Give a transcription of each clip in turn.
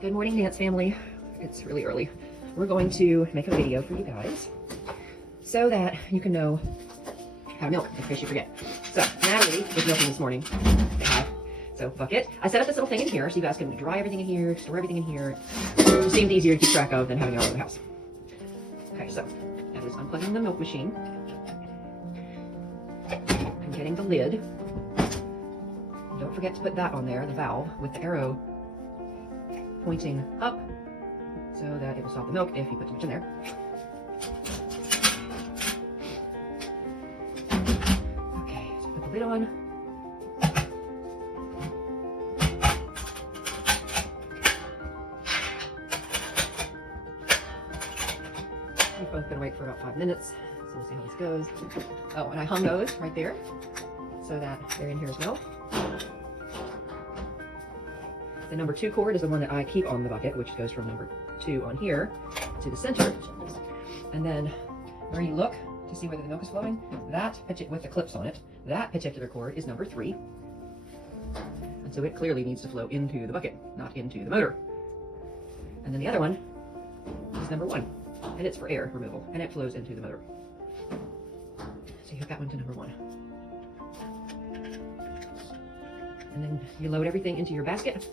Good morning, Nance family. It's really early. We're going to make a video for you guys so that you can know how to milk in case you forget. So Natalie was milking this morning. Say hi. So bucket. I set up this little thing in here so you guys can dry everything in here, store everything in here. It just seemed easier to keep track of than having it all over the house. Okay, so Natalie's unplugging the milk machine. I'm getting the lid. Don't forget to put that on there, the valve, with the arrow pointing up so that it will stop the milk if you put too much in there. Okay, so put the lid on. We're both gonna wait for about 5 minutes, so we'll see how this goes. Oh, and I hung those right there so that they're in here as well. The number 2 cord is the one that I keep on the bucket, which goes from number 2 on here to the center. And then where you look to see whether the milk is flowing, that with the clips on it, that particular cord is number 3. And so it clearly needs to flow into the bucket, not into the motor. And then the other one is number 1, and it's for air removal, and it flows into the motor. So you hook that one to number 1. And then you load everything into your basket.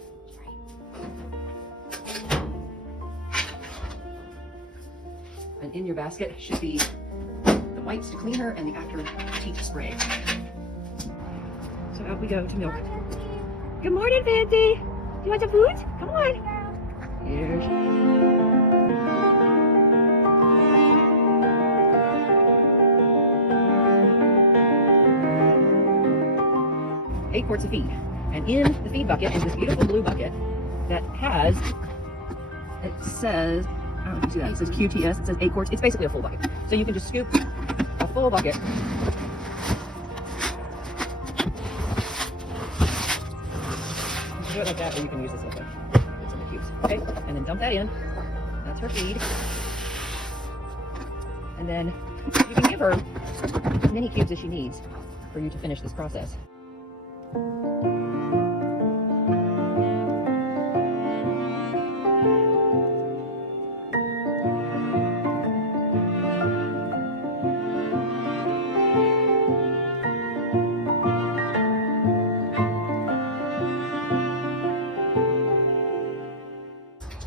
And in your basket should be the wipes to clean her and the after teeth spray. So out we go to milk. Good morning, Fancy. Do you want some food? Come on. Here she is. 8 quarts of feed. And in the feed bucket is this beautiful blue bucket that has, it says, I don't know if you see that, it says QTS, it says 8 quarts. It's basically a full bucket. So you can just scoop a full bucket. You can do it like that, or you can use this little thing. It's in the cubes. Okay, and then dump that in. That's her feed. And then you can give her as many cubes as she needs for you to finish this process.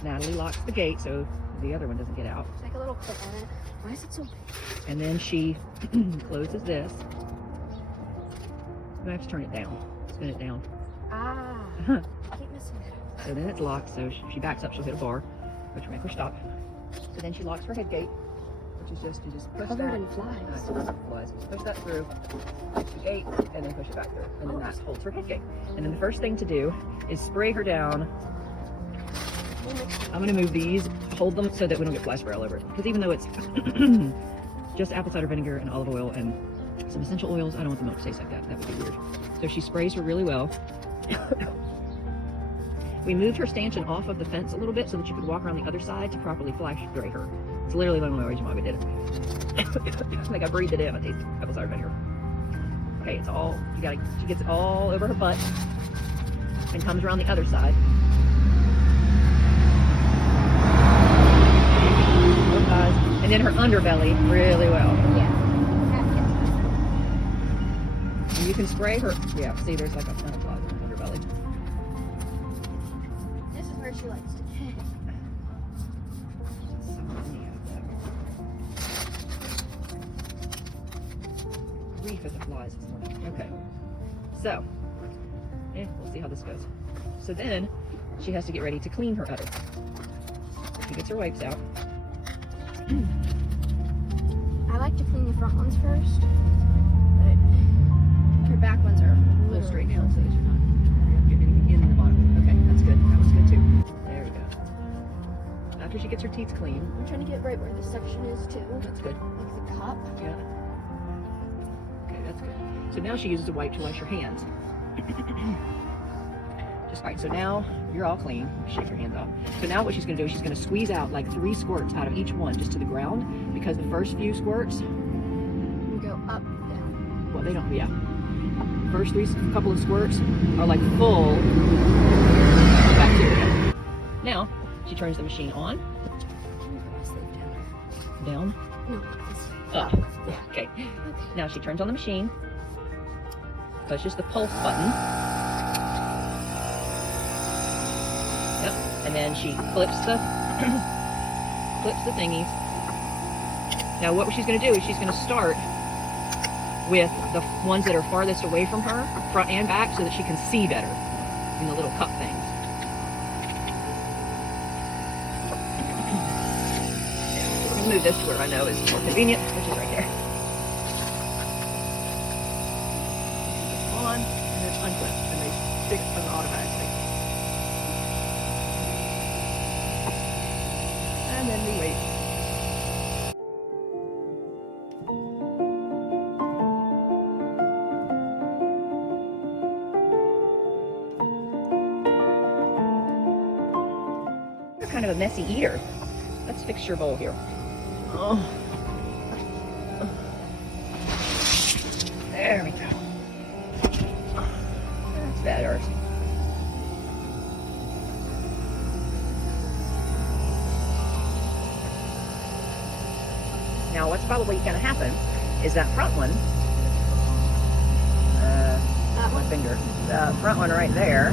Natalie locks the gate so the other one doesn't get out. There's like a little clip on it. Why is it so big? And then she closes this. You have to turn it down, spin it down. Ah, I keep missing it. So then it's locked, so she backs up, she'll hit a bar, which will make her stop. So then she locks her head gate, which is just, you just push Covered that. in flies. Flies. So push that through, push the gate, and then push it back through. And then that holds her head gate. And then the first thing to do is spray her down. I'm gonna move these, hold them so that we don't get fly spray all over it. Because even though it's just apple cider vinegar and olive oil and some essential oils, I don't want the milk to taste like that. That would be weird. So she sprays her really well. We moved her stanchion off of the fence a little bit so that you could walk around the other side to properly fly spray her. It's literally the only reason why we did it. Like I breathed it in, I tasted apple cider vinegar. Okay, it's all, she gets it all over her butt and comes around the other side. And then her underbelly really well. Yeah. And you can spray her. Yeah, see, there's like a ton of flies in her underbelly. This is where she likes to hit. Reef of the flies this morning. Okay. So, we'll see how this goes. So then she has to get ready to clean her udder. She gets her wipes out. I like to clean the front ones first, but her back ones are Pull straight down so that you're not getting anything in the bottom. Okay, that's good. That was good too. There we go. After she gets her teeth clean. I'm trying to get right where this section is too. That's good. Like the cup. Yeah. Okay, that's good. So now she uses a wipe to wash her hands. Just right. So now you're all clean. Shake your hands off. So now what she's going to do is she's going to squeeze out like 3 squirts out of each one just to the ground, because the first few squirts You go up, down. well, they don't, yeah. First couple of squirts are like full of bacteria. Now, she turns the machine on. Down. No, this way. Up. Okay. Now she turns on the machine, pushes the pulse button. Yep. And then she clips the thingies. Now what she's going to do is she's going to start with the ones that are farthest away from her, front and back, so that she can see better in the little cup things. We're going to move this to where I know is more convenient, which is right there. On, and then unclip, and they stick them automatically. And then we wait. You're kind of a messy eater. Let's fix your bowl here. Oh. There we go. That's better. Now, what's probably going to happen is that front one, my finger, the front one right there,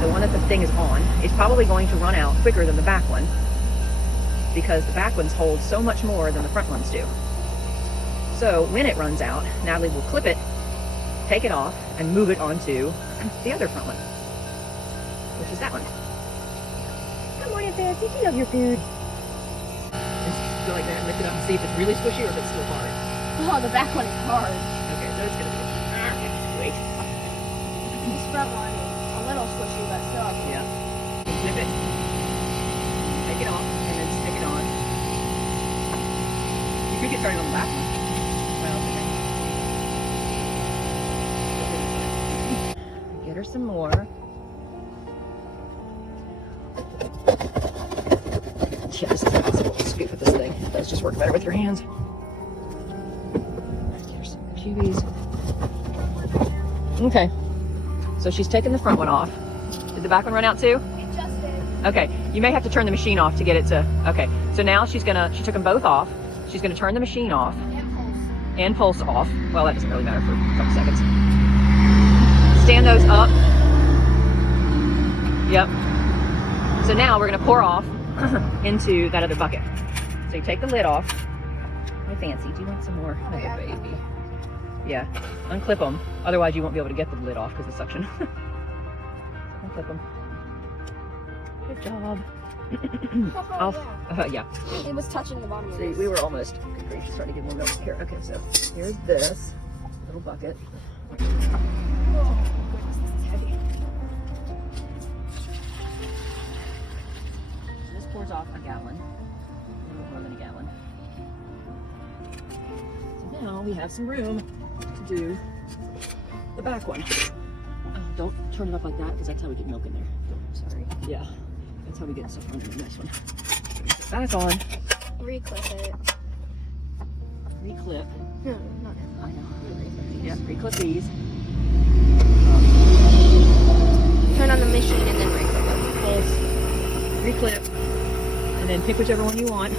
the one that the thing is on, is probably going to run out quicker than the back one, because the back ones hold so much more than the front ones do. So when it runs out, Natalie will clip it, take it off, and move it onto the other front one, which is that one. Good morning, Fancy. You love your food. Just go like that and lift it up and see if it's really squishy or if it's still hard. Oh, the back one is hard. Okay, so it's gonna be. Wait. This front one is a little squishy, but still. Yeah. Flip it. Take it off and then stick it on. You could get started on the back one. Well, okay. Get her some more. Yeah, this is impossible to scoop with this thing. It does just work better with your hands. Here's some cubies. Okay. So she's taken the front one off. Did the back one run out too? It just did. Okay. You may have to turn the machine off to get it to. Okay. So now she took them both off. She's gonna turn the machine off. And pulse off. Well, that doesn't really matter for a couple seconds. Stand those up. Yep. So now we're gonna pour off into that other bucket. So you take the lid off. My Fancy, do you want some more? Oh, yeah. Baby. Yeah, unclip them. Otherwise you won't be able to get the lid off because of the suction. Unclip them. Good job. Yeah. It was touching the bottom of See, this. we were almost. Good grief, she's trying to get more milk here. Okay, so here's this little bucket. Oh, goodness, this is heavy. So this pours off a gallon. A little more than a gallon. So now we have some room to do the back one. Oh, don't turn it up like that because that's how we get milk in there. Sorry. Yeah, that's how we get stuff under this one. Put it back on. Reclip it. Reclip. No, not I know. Yeah, reclip these. turn on the machine and then reclip it. Pulse. Reclip. And then pick whichever one you want.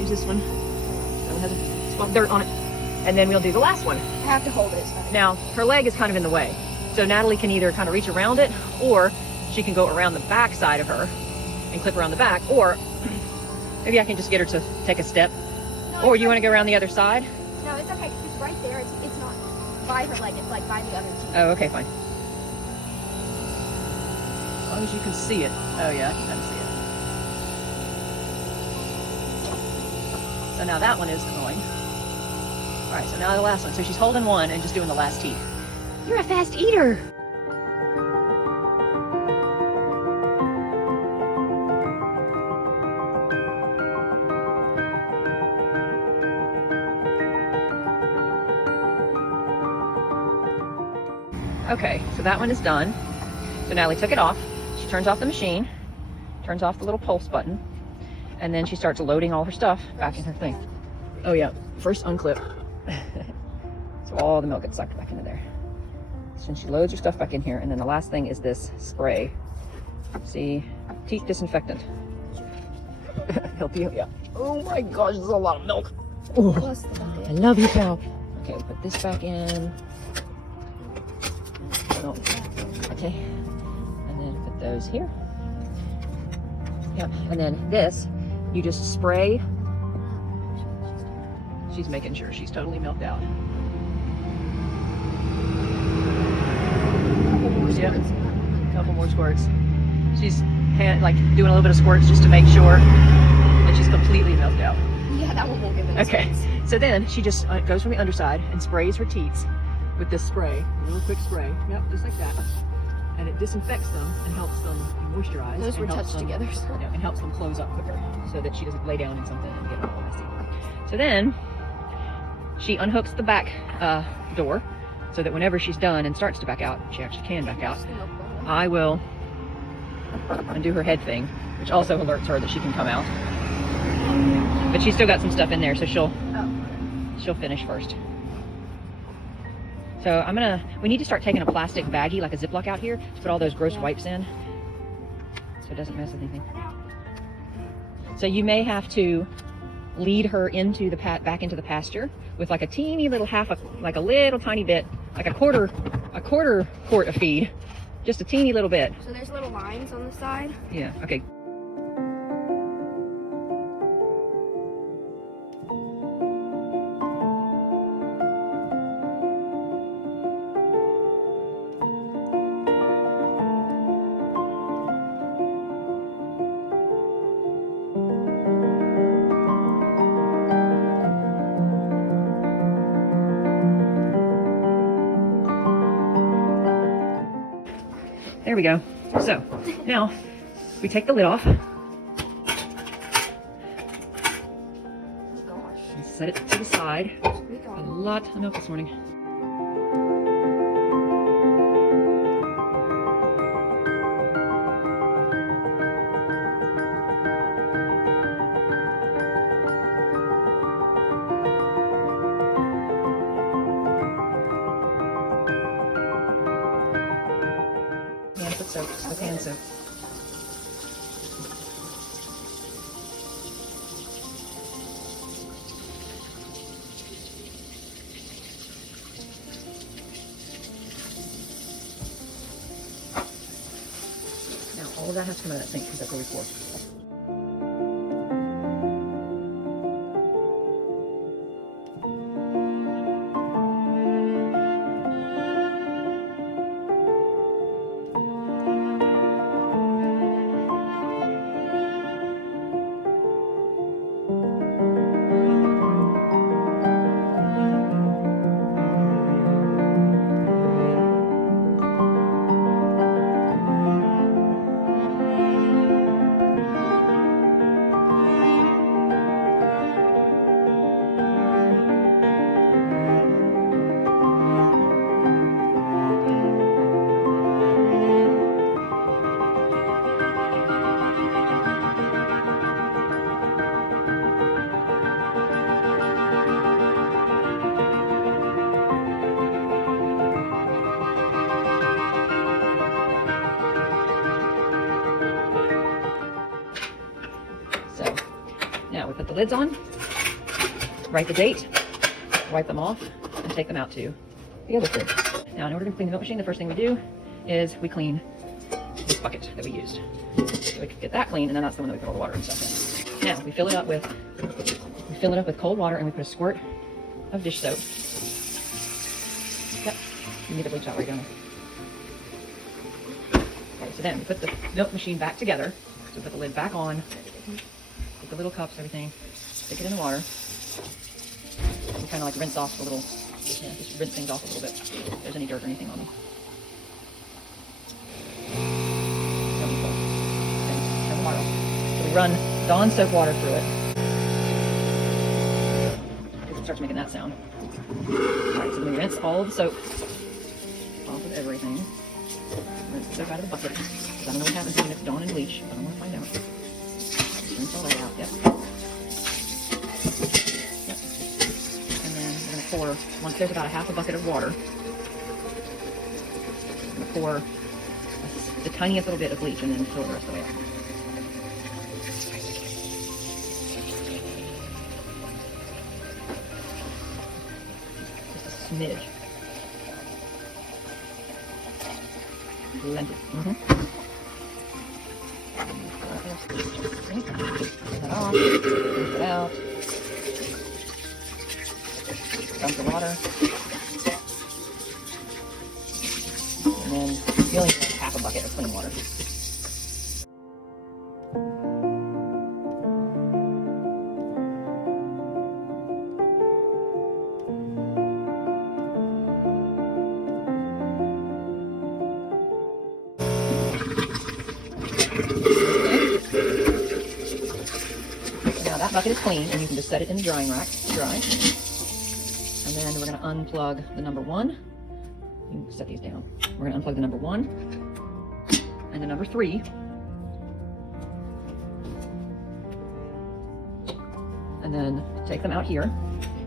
Use this one. That one has a spot of dirt on it. And then we'll do the last one. I have to hold it. So. Now, her leg is kind of in the way. So Natalie can either kind of reach around it, or she can go around the back side of her and clip around the back, or maybe I can just get her to take a step. No, Or you want to go around the other side? No, it's okay. It's right there. It's not by her leg. It's like by the other two. Oh, okay, fine. As long as you can see it. Oh yeah, I can kind of see it. So now that one is going. All right, so now the last one. So she's holding one and just doing the last teeth. You're a fast eater. Okay, so that one is done. So Natalie took it off. She turns off the machine, turns off the little pulse button, and then she starts loading all her stuff back in her thing. Oh yeah, first unclip. So all the milk gets sucked back into there. So she loads her stuff back in here, and then the last thing is this spray See, teeth disinfectant. Help you? Yeah. Oh my gosh, this is a lot of milk. Ooh, Plus the bucket. I love you, pal. Okay, we'll put this back in. Oh, okay. And then put those here. Yep. And then this, you just spray. She's making sure she's totally milked out. Yep. Couple more squirts. She's doing a little bit of squirts just to make sure that she's completely milked out. Yeah, that one won't give it. Okay, so then she just goes from the underside and sprays her teats with this spray, a little quick spray. Yep, just like that. And it disinfects them and helps them moisturize. Those and were helps touched them, together. So. and helps them close up quicker so that she doesn't lay down in something and get all messy. So then she unhooks the back door so that whenever she's done and starts to back out, she actually can back out. I will undo her head thing, which also alerts her that she can come out. But she's still got some stuff in there, so she'll finish first. So we need to start taking a plastic baggie, like a Ziploc out here, to put all those gross wipes in, so it doesn't mess with anything. So you may have to lead her into the back into the pasture with like a teeny little like a little tiny bit, like a quarter quart of feed, just a teeny little bit. So there's little lines on the side. Yeah. Okay. There we go. So now we take the lid off and set it to the side. A lot of milk this morning. Soap, with hand soap. Now all of that has to come out of that sink because that's where we pour. Now we put the lids on, write the date, wipe them off, and take them out to the other fridge. Now in order to clean the milk machine, the first thing we do is we clean this bucket that we used. So we can get that clean, and then that's the one that we put all the water and stuff in. Now we fill it up with cold water, and we put a squirt of dish soap. Yep, you need the bleach out right down there. Okay, so then we put the milk machine back together. So we put the lid back on. With the little cups, everything, stick it in the water, and kind of like rinse off the little, just rinse things off a little bit if there's any dirt or anything on them. And turn the water off. So we run Dawn soap water through it. Because it starts making that sound. Alright, so then we rinse all of the soap off of everything. Rinse the soap out of the bucket. Because I don't know what happens when it's Dawn and bleach. I don't want to find out. Rinse all that out, yep. Yep. And then we're going to pour, once there's about a half a bucket of water, we're going to pour the tiniest little bit of bleach and then fill it the rest of the way up. Just a smidge. Blend it. Take that off, rinse it out. Dump the water. And then you only need half a bucket of clean water. Now that bucket is clean, and you can just set it in the drying rack to dry. And then we're going to unplug the number 1. You can set these down. We're going to unplug the number 1 and the number 3. And then take them out here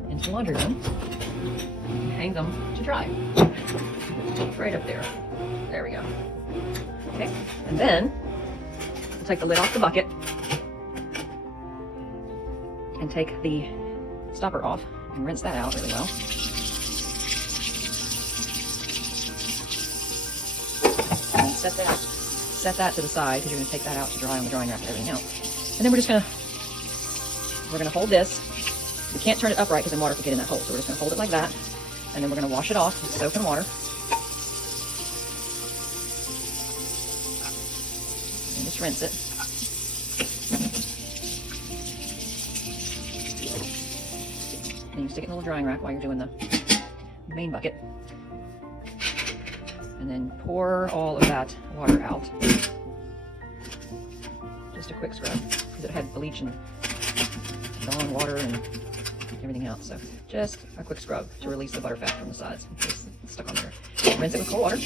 into the laundry room and hang them to dry. Right up there. There we go. Okay, and then we'll take the lid off the bucket and take the stopper off and rinse that out really well. And set that to the side because you're going to take that out to dry on the drying rack and everything else. And then we're gonna hold this. We can't turn it upright because then water could get in that hole. So we're just gonna hold it like that, and then we're gonna wash it off with soap and water. And just rinse it. And you stick it in a little drying rack while you're doing the main bucket. And then pour all of that water out. Just a quick scrub because it had bleach and drawn water and everything else. So just a quick scrub to release the butter fat from the sides in case it's stuck on there. Rinse it with cold water. And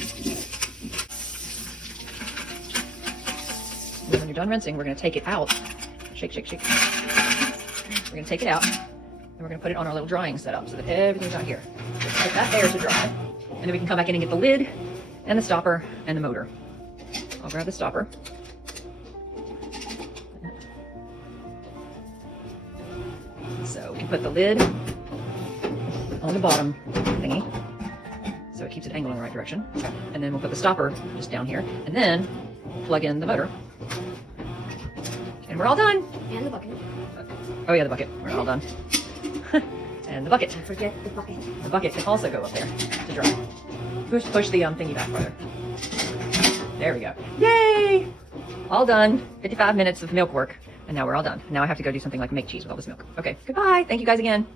then when you're done rinsing, we're going to take it out. Shake, shake, shake. We're going to take it out and we're going to put it on our little drying setup so that everything's out here. Put that there to dry. And then we can come back in and get the lid and the stopper and the motor. I'll grab the stopper. So we can put the lid on the bottom thingy so it keeps it angled in the right direction. And then we'll put the stopper just down here and then plug in the motor. And we're all done. And the bucket. Oh yeah, the bucket. We're all done. And the bucket. Don't forget the bucket. The bucket can also go up there to dry. Push the thingy back farther. There we go. Yay! All done. 55 minutes of milk work. And now we're all done. Now I have to go do something like make cheese with all this milk. Okay, goodbye. Thank you guys again.